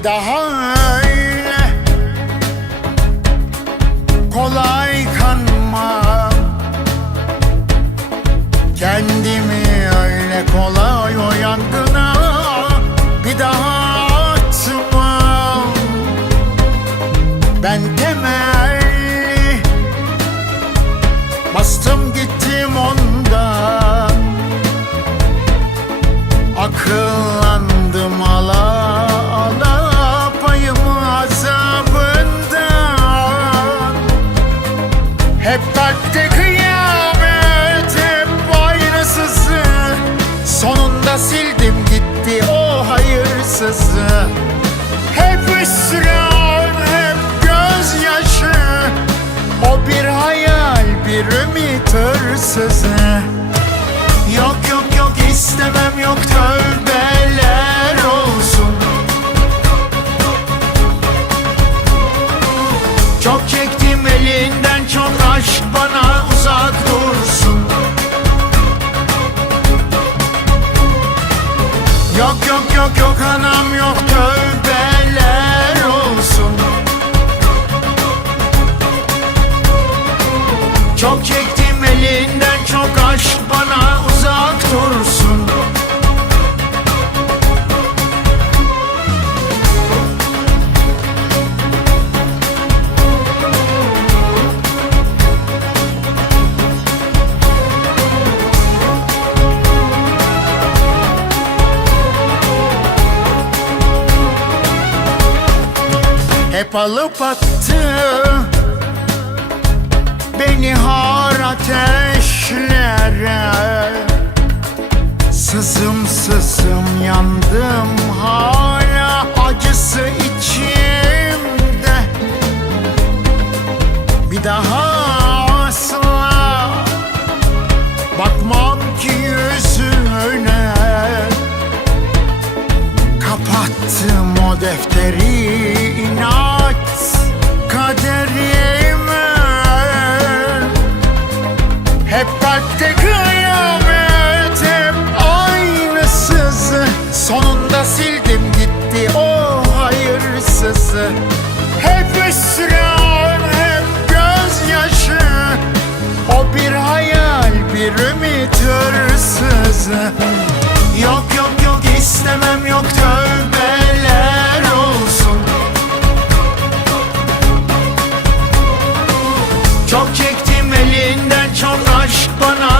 Bir daha öyle. Kolay kanmam. Kendimi öyle kolay o yangına bir daha atmam Ben temelli Sonunda sildim gitti o hayırsızı. Hep hüsran hep gözyaşı. O bir hayal bir ümit hırsızı. Yok yok yok istemem yok tövbeler yok anam yok tövbeler olsun. Çok çektim elinden çok aşk bana uzak dursun Hep alıp attı. Beni har ateşlere. Sızım sızım yandım istemem yok tövbeler olsun. Çok çektim elinden çok aşk bana